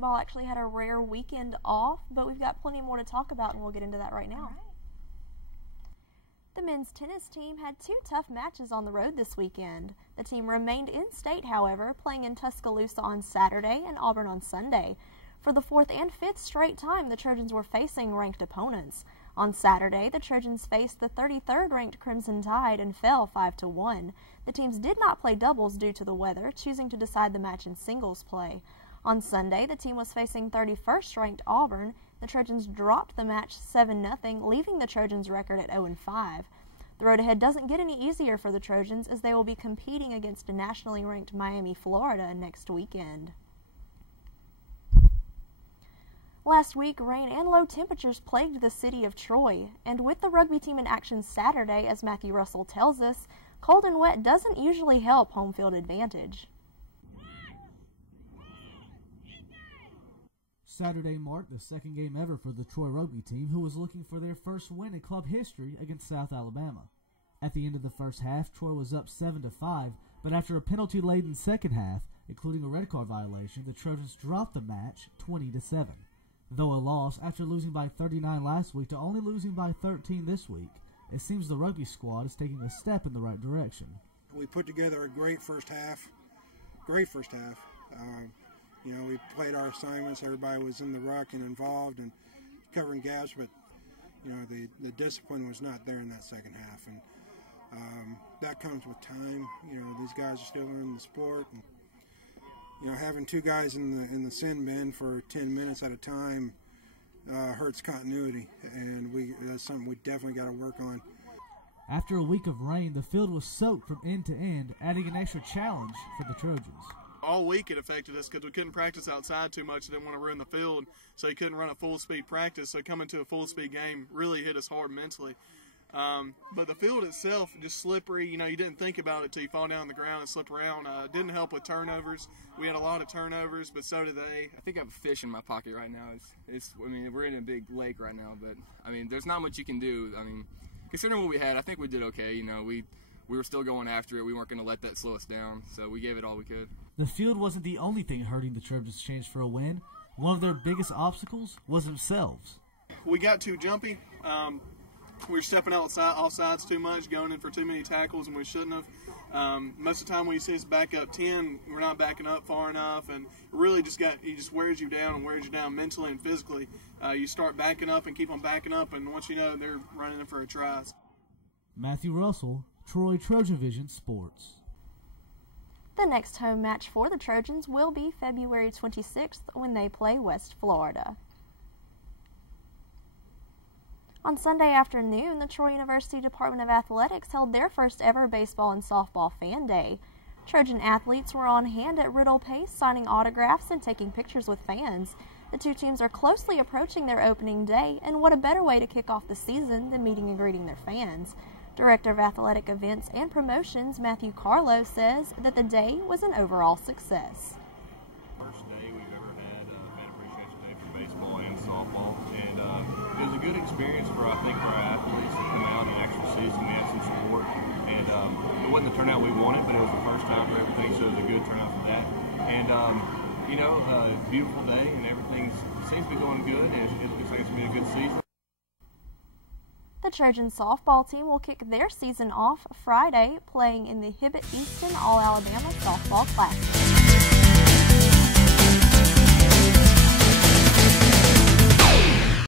basketball actually had a rare weekend off, but we've got plenty more to talk about, and we'll get into that right now. The men's tennis team had 2 tough matches on the road this weekend. The team remained in-state, however, playing in Tuscaloosa on Saturday and Auburn on Sunday. For the 4th and 5th straight time, the Trojans were facing ranked opponents. On Saturday, the Trojans faced the 33rd ranked Crimson Tide and fell 5-1. The teams did not play doubles due to the weather, choosing to decide the match in singles play. On Sunday, the team was facing 31st ranked Auburn. The Trojans dropped the match 7-0, leaving the Trojans' record at 0-5. The road ahead doesn't get any easier for the Trojans, as they will be competing against a nationally ranked Miami, Florida next weekend. Last week, rain and low temperatures plagued the city of Troy, and with the rugby team in action Saturday, as Matthew Russell tells us, cold and wet doesn't usually help home field advantage. Saturday marked the 2nd game ever for the Troy rugby team, who was looking for their first win in club history against South Alabama. At the end of the first half, Troy was up 7-5, but after a penalty-laden second half, including a red card violation, the Trojans dropped the match 20-7. Though a loss after losing by 39 last week to only losing by 13 this week, it seems the rugby squad is taking a step in the right direction. We put together a great first half. You know, we played our assignments. Everybody was in the ruck and involved and covering gaps, but you know, the discipline was not there in that second half, and that comes with time. You know, these guys are still learning the sport, and you know, having 2 guys in the sin bin for 10 minutes at a time hurts continuity, and that's something we definitely got to work on. After a week of rain, the field was soaked from end to end, adding an extra challenge for the Trojans. All week it affected us because we couldn't practice outside too much. Didn't want to ruin the field, so you couldn't run a full-speed practice. So coming to a full-speed game really hit us hard mentally. But the field itself, just slippery. You know, you didn't think about it till you fall down on the ground and slip around. Didn't help with turnovers. We had a lot of turnovers, but so did they. I think I have a fish in my pocket right now. I mean, we're in a big lake right now, but I mean, there's not much you can do. I mean, considering what we had, I think we did okay. You know, we were still going after it. We weren't going to let that slow us down, so we gave it all we could. The field wasn't the only thing hurting the Trojans' change for a win. One of their biggest obstacles was themselves. We got too jumpy. We were stepping off sides too much, going in for too many tackles, and we shouldn't have. Most of the time when you see us back up 10, we're not backing up far enough, and really it just wears you down and wears you down mentally and physically. You start backing up and keep on backing up, and once you know, they're running in for a try. Matthew Russell, Troy-Trojan Vision Sports. The next home match for the Trojans will be February 26th when they play West Florida. On Sunday afternoon, the Troy University Department of Athletics held their first ever baseball and softball fan day. Trojan athletes were on hand at Riddle Pace, signing autographs and taking pictures with fans. The 2 teams are closely approaching their opening day, and what a better way to kick off the season than meeting and greeting their fans. Director of Athletic Events and Promotions, Matthew Carlo, says that the day was an overall success. First day we've ever had Fan Appreciation Day for baseball and softball, and it was a good experience for, I think, for our athletes to come out and actually see us, and we had some support. And it wasn't the turnout we wanted, but it was the first time for everything, so it was a good turnout for that. And you know, beautiful day, and everything seems to be going good, and it looks like it's going to be a good season. The Trojan softball team will kick their season off Friday, playing in the Hibbett Easton All-Alabama Softball Classic.